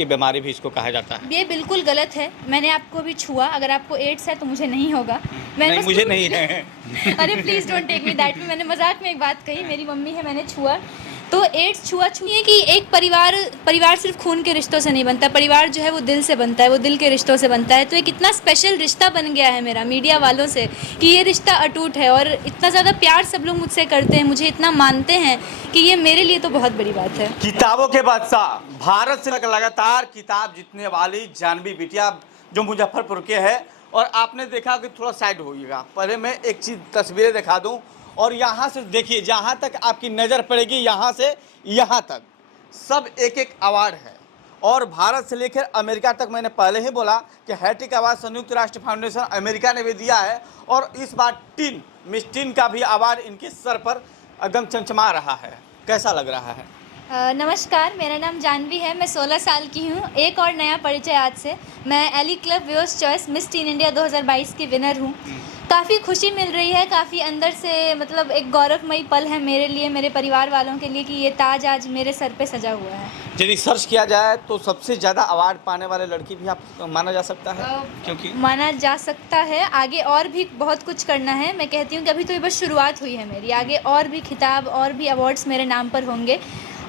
की बीमारी भी इसको कहा जाता है। ये बिल्कुल गलत है। मैंने आपको भी छुआ, अगर आपको एड्स है तो मुझे नहीं होगा। नहीं, मुझे नहीं है। अरे please don't take me that way. मैंने मजाक में एक बात कही, मेरी मम्मी है, मैंने छुआ। तो एड्स छुई है कि एक परिवार सिर्फ खून के रिश्तों से नहीं बनता, परिवार जो है वो दिल से बनता है, वो दिल के रिश्तों से बनता है। तो एक इतना स्पेशल रिश्ता बन गया है मेरा मीडिया वालों से कि ये रिश्ता अटूट है, और इतना ज़्यादा प्यार सब लोग मुझसे करते हैं, मुझे इतना मानते हैं कि ये मेरे लिए तो बहुत बड़ी बात है। किताबों के बादशाह, भारत से लगातार किताब जीतने वाली जानवी बिटिया जो मुजफ्फरपुर के है। और आपने देखा कि थोड़ा साइड होइएगा, पहले मैं एक चीज़ तस्वीरें दिखा दूं। और यहाँ से देखिए, जहाँ तक आपकी नज़र पड़ेगी, यहाँ से यहाँ तक सब एक एक अवार्ड है। और भारत से लेकर अमेरिका तक, मैंने पहले ही बोला कि हैट्रिक अवार्ड संयुक्त राष्ट्र फाउंडेशन अमेरिका ने भी दिया है। और इस बार मिस टीन का भी अवार्ड इनके सर पर एकदम चमचमा रहा है। कैसा लग रहा है? नमस्कार, मेरा नाम जानवी है, मैं 16 साल की हूँ। एक और नया परिचय आज से, मैं एली club viewers choice miss teen India 2022 की विनर हूँ। काफ़ी खुशी मिल रही है, काफ़ी अंदर से मतलब एक गौरवमयी पल है मेरे लिए, मेरे परिवार वालों के लिए कि ये ताज आज मेरे सर पे सजा हुआ है। यदि सर्च किया जाए तो सबसे ज़्यादा अवार्ड पाने वाले लड़की भी आप माना जा सकता है? क्योंकि माना जा सकता है, आगे और भी बहुत कुछ करना है। मैं कहती हूँ कि अभी तो ये बस शुरुआत हुई है मेरी, आगे और भी खिताब और भी अवार्ड्स मेरे नाम पर होंगे।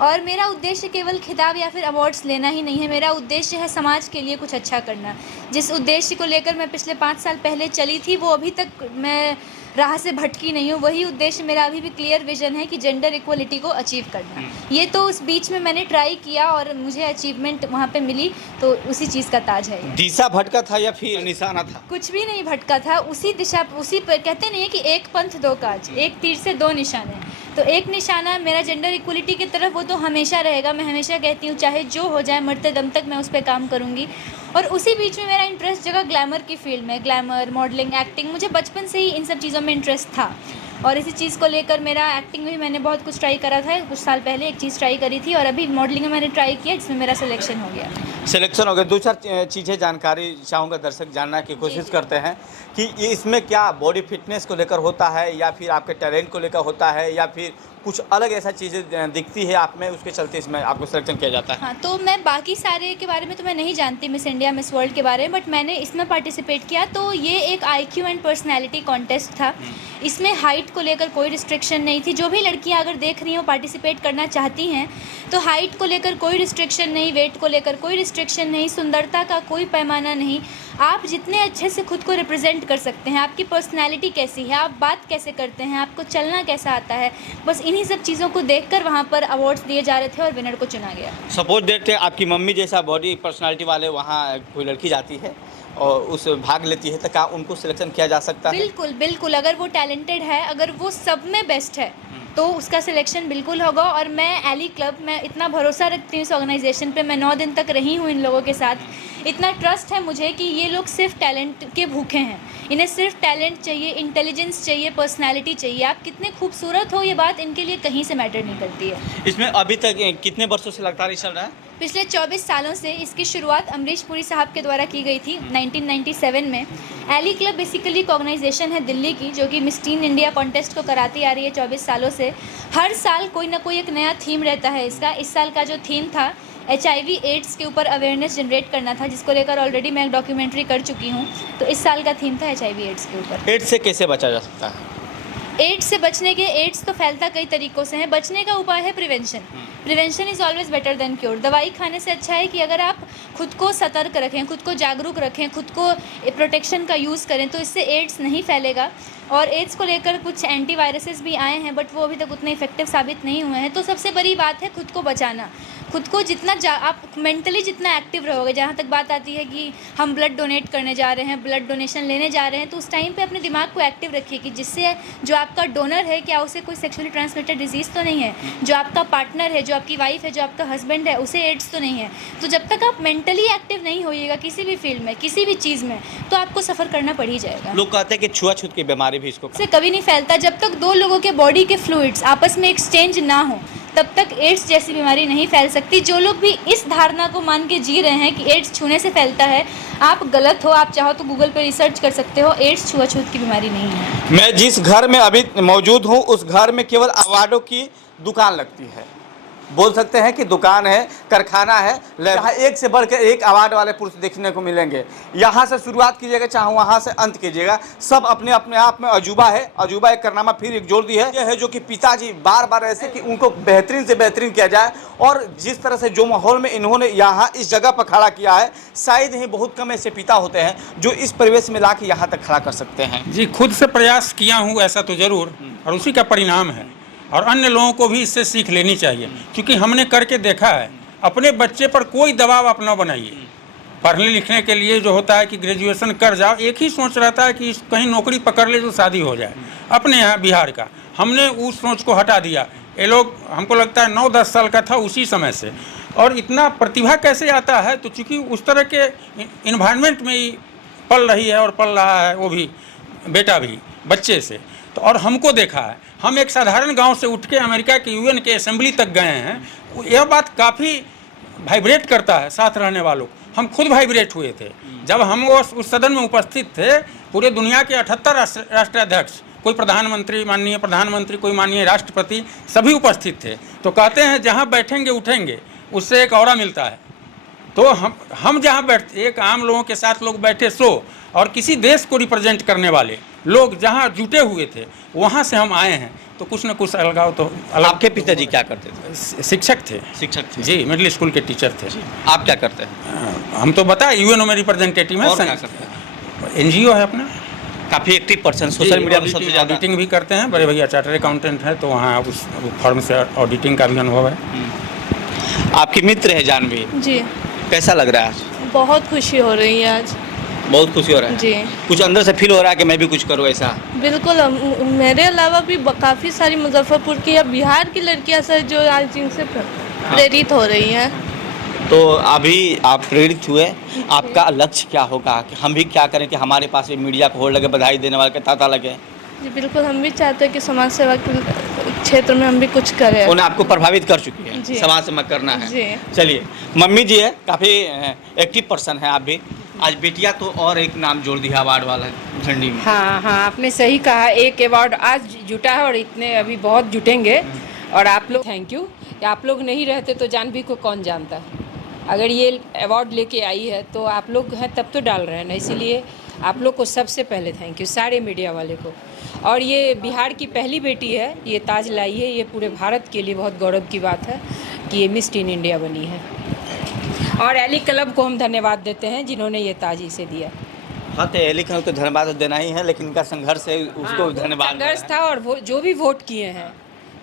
और मेरा उद्देश्य केवल खिताब या फिर अवार्ड्स लेना ही नहीं है, मेरा उद्देश्य है समाज के लिए कुछ अच्छा करना। जिस उद्देश्य को लेकर मैं पिछले 5 साल पहले चली थी, वो अभी तक मैं राह से भटकी नहीं हूँ। वही उद्देश्य मेरा अभी भी क्लियर विजन है कि जेंडर इक्वलिटी को अचीव करना। ये तो उस बीच में मैंने ट्राई किया और मुझे अचीवमेंट वहाँ पे मिली, तो उसी चीज़ का ताज है ये। दिशा भटका था या फिर निशाना था? कुछ भी नहीं भटका था, उसी दिशा, उसी पर कहते नहीं है कि एक पंथ दो काज, एक तीर से दो निशाने। तो एक निशाना मेरा जेंडर इक्वलिटी की तरफ, वो तो हमेशा रहेगा। मैं हमेशा कहती हूँ चाहे जो हो जाए, मरते दम तक मैं उस पर काम करूँगी। और उसी बीच में मेरा इंटरेस्ट जगह ग्लैमर की फील्ड में, ग्लैमर, मॉडलिंग, एक्टिंग, मुझे बचपन से ही इन सब चीज़ों में इंटरेस्ट था। और इसी चीज़ को लेकर मेरा एक्टिंग में भी मैंने बहुत कुछ ट्राई करा था। कुछ साल पहले एक चीज़ ट्राई करी थी, और अभी मॉडलिंग में मैंने ट्राई किया, जिसमें मेरा सिलेक्शन हो गया। सिलेक्शन हो गया। 2-4 चीज़ें जानकारी चाहूँगा, दर्शक जानना की कोशिश करते हैं कि ये इसमें क्या बॉडी फिटनेस को लेकर होता है, या फिर आपके टैलेंट को लेकर होता है, या फिर कुछ अलग ऐसा चीज़ें दिखती है आप में, उसके चलते इसमें आपको सिलेक्शन किया जाता है? हाँ, तो मैं बाकी सारे के बारे में तो मैं नहीं जानती, मिस इंडिया, मिस वर्ल्ड के बारे में, बट मैंने इसमें पार्टिसिपेट किया। तो ये एक IQ एंड पर्सनैलिटी कॉन्टेस्ट था। इसमें हाइट को लेकर कोई रिस्ट्रिक्शन नहीं थी। जो भी लड़कियां अगर देख रही हो, पार्टिसिपेट करना चाहती हैं, तो हाइट को लेकर कोई रिस्ट्रिक्शन नहीं, वेट को लेकर कोई रिस्ट्रिक्शन नहीं, सुंदरता का कोई पैमाना नहीं। आप जितने अच्छे से खुद को रिप्रेजेंट कर सकते हैं, आपकी पर्सनैलिटी कैसी है, आप बात कैसे करते हैं, आपको चलना कैसा आता है, बस इन्हीं सब चीज़ों को देखकर वहाँ पर अवार्ड्स दिए जा रहे थे और विनर को चुना गया। सपोज देते आपकी मम्मी जैसा बॉडी पर्सनालिटी वाले वहाँ कोई लड़की जाती है और उस भाग लेती है, तो क्या उनको सिलेक्शन किया जा सकता है? बिल्कुल बिल्कुल, अगर वो टैलेंटेड है, अगर वो सब में बेस्ट है, तो उसका सिलेक्शन बिल्कुल होगा। और मैं एली क्लब, मैं इतना भरोसा रखती हूँ इस ऑर्गेनाइजेशन पे, मैं 9 दिन तक रही हूँ इन लोगों के साथ। इतना ट्रस्ट है मुझे कि ये लोग सिर्फ टैलेंट के भूखे हैं। इन्हें सिर्फ टैलेंट चाहिए, इंटेलिजेंस चाहिए, पर्सनैलिटी चाहिए। आप कितने खूबसूरत हो, ये बात इनके लिए कहीं से मैटर नहीं करती है। इसमें अभी तक कितने वर्षों से लगातार चल रहा है? पिछले 24 सालों से। इसकी शुरुआत अमरीश पुरी साहब के द्वारा की गई थी 1997 में। एली क्लब बेसिकली एक ऑर्गेनाइजेशन है दिल्ली की, जो कि मिस टीन इंडिया कॉन्टेस्ट को कराती आ रही है 24 सालों से। हर साल कोई ना कोई एक नया थीम रहता है इसका। इस साल का जो थीम था, HIV एड्स के ऊपर अवेयरनेस जनरेट करना था, जिसको लेकर ऑलरेडी मैं एक डॉक्यूमेंट्री कर चुकी हूँ। तो इस साल का थीम था HIV एड्स के ऊपर। एड्स से कैसे बचा जा सकता है? एड्स से बचने के, एड्स तो फैलता कई तरीक़ों से है, बचने का उपाय है prevention. Prevention is always better than cure. दवाई खाने से अच्छा है कि अगर आप खुद को सतर्क रखें, खुद को जागरूक रखें, खुद को प्रोटेक्शन का यूज़ करें, तो इससे एड्स नहीं फैलेगा। और एड्स को लेकर कुछ एंटीवायरसेस भी आए हैं, बट वो अभी तक उतने इफेक्टिव साबित नहीं हुए हैं। तो सबसे बड़ी बात है खुद को बचाना। खुद को जितना आप मेंटली जितना एक्टिव रहोगे, जहाँ तक बात आती है कि हम ब्लड डोनेट करने जा रहे हैं, ब्लड डोनेशन लेने जा रहे हैं, तो उस टाइम पे अपने दिमाग को एक्टिव रखिए कि जिससे जो आपका डोनर है, क्या उसे कोई सेक्सुअली ट्रांसमिटेड डिजीज़ तो नहीं है, जो आपका पार्टनर है, जो आपकी वाइफ है, जो आपका हस्बैंड है, उसे एड्स तो नहीं है। तो जब तक आप मेंटली एक्टिव नहीं होइएगा किसी भी फील्ड में, किसी भी चीज़ में, तो आपको सफ़र करना पड़ ही जाएगा। लोग कहते हैं कि छुआछूत की बीमारी भी इसको से कभी नहीं फैलता। जब तक 2 लोगों के बॉडी के फ्लूइड्स आपस में एक्सचेंज ना हो, तब तक एड्स जैसी बीमारी नहीं फैल सकती। जो लोग भी इस धारणा को मान के जी रहे हैं कि एड्स छूने से फैलता है, आप गलत हो। आप चाहो तो गूगल पे रिसर्च कर सकते हो, एड्स छुआछूत की बीमारी नहीं है। मैं जिस घर में अभी मौजूद हूँ, उस घर में केवल अवार्डों की दुकान लगती है। बोल सकते हैं कि दुकान है, कारखाना है, यहाँ एक से बढ़कर एक अवार्ड वाले पुरुष देखने को मिलेंगे। यहाँ से शुरुआत कीजिएगा चाहे वहाँ से अंत कीजिएगा, सब अपने अपने आप में अजूबा है। अजूबा एक कारनामा फिर एक जोड़ दी है, यह है जो कि पिताजी बार बार ऐसे कि उनको बेहतरीन से बेहतरीन किया जाए। और जिस तरह से जो माहौल में इन्होंने यहाँ इस जगह पर खड़ा किया है, शायद ही बहुत कम ऐसे पिता होते हैं जो इस परिवेश में ला के यहाँ तक खड़ा कर सकते हैं। जी, खुद से प्रयास किया हूँ ऐसा तो ज़रूर, और उसी का परिणाम है। और अन्य लोगों को भी इससे सीख लेनी चाहिए, क्योंकि हमने करके देखा है। अपने बच्चे पर कोई दबाव आप न बनाइए। पढ़ने लिखने के लिए जो होता है कि ग्रेजुएशन कर जाओ, एक ही सोच रहता है कि कहीं नौकरी पकड़ ले तो शादी हो जाए। अपने यहाँ बिहार का हमने उस सोच को हटा दिया। ये लोग, हमको लगता है 9-10 साल का था उसी समय से। और इतना प्रतिभा कैसे आता है, तो चूँकि उस तरह के इन्वायरमेंट में ही पल रही है और पल रहा है वो भी बेटा भी बच्चे से। तो और हमको देखा है, हम एक साधारण गांव से उठ के अमेरिका के यूएन के असेंबली तक गए हैं। यह बात काफ़ी वाइब्रेट करता है साथ रहने वालों को। हम खुद वाइब्रेट हुए थे जब हम उस सदन में उपस्थित थे। पूरे दुनिया के 78 राष्ट्राध्यक्ष, कोई प्रधानमंत्री, माननीय प्रधानमंत्री, कोई माननीय राष्ट्रपति, सभी उपस्थित थे। तो कहते हैं जहाँ बैठेंगे उठेंगे उससे एक ऑरा मिलता है। तो हम जहाँ बैठते, एक आम लोगों के साथ लोग बैठे सो, और किसी देश को रिप्रेजेंट करने वाले लोग जहाँ जुटे हुए थे वहाँ से हम आए हैं। तो कुछ न कुछ अलगाव तो अलग। आपके पिताजी क्या करते थे? शिक्षक थे। शिक्षक थे जी, मिडिल स्कूल के टीचर थे। आप क्या करते हैं? हम तो बताए यूएनओ में रिप्रेजेंटेटिव और क्या है, करते हैं? NGO है अपना। काफ़ी एक्टिव पर्सन, सोशल मीडिया में सबसे ज़्यादा ऑडिटिंग भी करते हैं। बड़े भैया चार्टर्ड अकाउंटेंट है, तो वहाँ उस फर्म से ऑडिटिंग का भी अनुभव है। आपके मित्र है जानवी, जी, कैसा लग रहा है आज? बहुत खुशी हो रही है आज। बहुत खुशी हो रहा है जी, कुछ अंदर से फील हो रहा है कि मैं भी कुछ करूँ ऐसा? बिल्कुल। मेरे अलावा भी काफ़ी सारी मुजफ्फरपुर की या बिहार की लड़कियां सर जो आज जिनसे प्रेरित हो रही हैं। तो अभी आप प्रेरित हुए, आपका लक्ष्य क्या होगा कि हम भी क्या करें कि हमारे पास भी मीडिया को होड़ लगे, बधाई देने वाले के तांता लगे? जी बिल्कुल, हम भी चाहते हैं कि समाज सेवा के क्षेत्र में हम भी कुछ करें। उन्हें आपको प्रभावित कर चुकी है, जी। समाज सेवा करना है। जी। चलिए, मम्मी जी है, काफ़ी एक्टिव पर्सन है आप भी। आज बेटिया तो और एक नाम जोड़ दिया अवार्ड वाला झंडी में। हाँ हाँ, आपने सही कहा। एक अवार्ड आज जुटा है और इतने अभी बहुत जुटेंगे। और आप लोग थैंक यू। आप लोग नहीं रहते तो जानवी को कौन जानता है। अगर ये अवार्ड लेके आई है तो आप लोग हैं तब तो डाल रहे हैं ना, इसीलिए आप लोग को सबसे पहले थैंक यू, सारे मीडिया वाले को। और ये बिहार की पहली बेटी है, ये ताज लाई है। ये पूरे भारत के लिए बहुत गौरव की बात है कि ये मिस टीन इंडिया बनी है। और एली क्लब को हम धन्यवाद देते हैं जिन्होंने ये ताज इसे दिया। हाँ, तो एली क्लब को धन्यवाद तो देना ही है, लेकिन इनका संघर्ष है, उसको धन्यवाद संघर्ष था। और वो जो भी वोट किए हैं,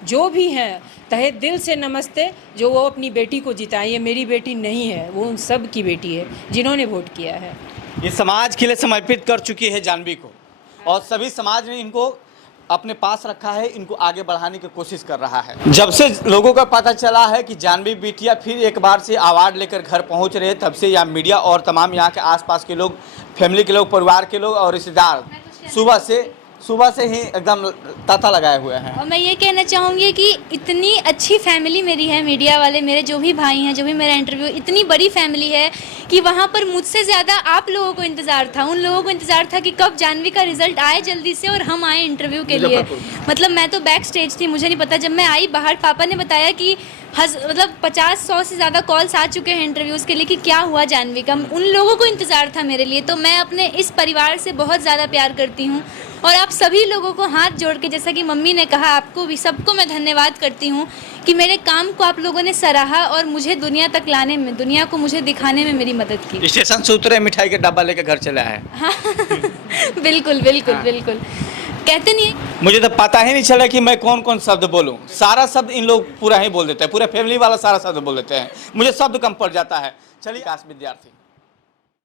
जो भी हैं, तहे दिल से नमस्ते। जो वो अपनी बेटी को जिताई है, मेरी बेटी नहीं है, वो उन सब की बेटी है जिन्होंने वोट किया है। ये समाज के लिए समर्पित कर चुकी है जानवी को, और सभी समाज ने इनको अपने पास रखा है, इनको आगे बढ़ाने की कोशिश कर रहा है। जब से लोगों का पता चला है कि जानवी बिटिया फिर एक बार से अवार्ड लेकर घर पहुंच रहे हैं, तब से यहाँ मीडिया और तमाम यहाँ के आसपास के लोग, फैमिली के लोग, परिवार के लोग और रिश्तेदार सुबह से ही एकदम तांता लगाए हुए हैं। और मैं ये कहना चाहूँगी कि इतनी अच्छी फैमिली मेरी है, मीडिया वाले, मेरे जो भी भाई हैं, जो भी मेरा इंटरव्यू, इतनी बड़ी फैमिली है कि वहाँ पर मुझसे ज़्यादा आप लोगों को इंतज़ार था। उन लोगों को इंतज़ार था कि कब जानवी का रिजल्ट आए जल्दी से और हम आए इंटरव्यू के लिए। मतलब मैं तो बैक स्टेज थी, मुझे नहीं पता। जब मैं आई बाहर, पापा ने बताया कि मतलब 50-100 से ज़्यादा कॉल्स आ चुके हैं इंटरव्यूज़ के लिए कि क्या हुआ जानवी का। उन लोगों को इंतज़ार था मेरे लिए। तो मैं अपने इस परिवार से बहुत ज़्यादा प्यार करती हूँ, और आप सभी लोगों को हाथ जोड़ के, जैसा कि मम्मी ने कहा, आपको भी सबको मैं धन्यवाद करती हूँ कि मेरे काम को आप लोगों ने सराहा और मुझे दुनिया तक लाने में, दुनिया को मुझे दिखाने में मेरी मदद की। स्टेशन से उतरे, मिठाई के डब्बा लेकर घर चला है। हाँ बिल्कुल बिल्कुल बिल्कुल। कहते नहीं, मुझे तो पता ही नहीं चला कि मैं कौन कौन शब्द बोलूं। सारा शब्द इन लोग पूरा ही बोल देते हैं, पूरे फैमिली वाला सारा शब्द बोल देते हैं, मुझे शब्द कम पड़ जाता है। चलिए, विद्यार्थी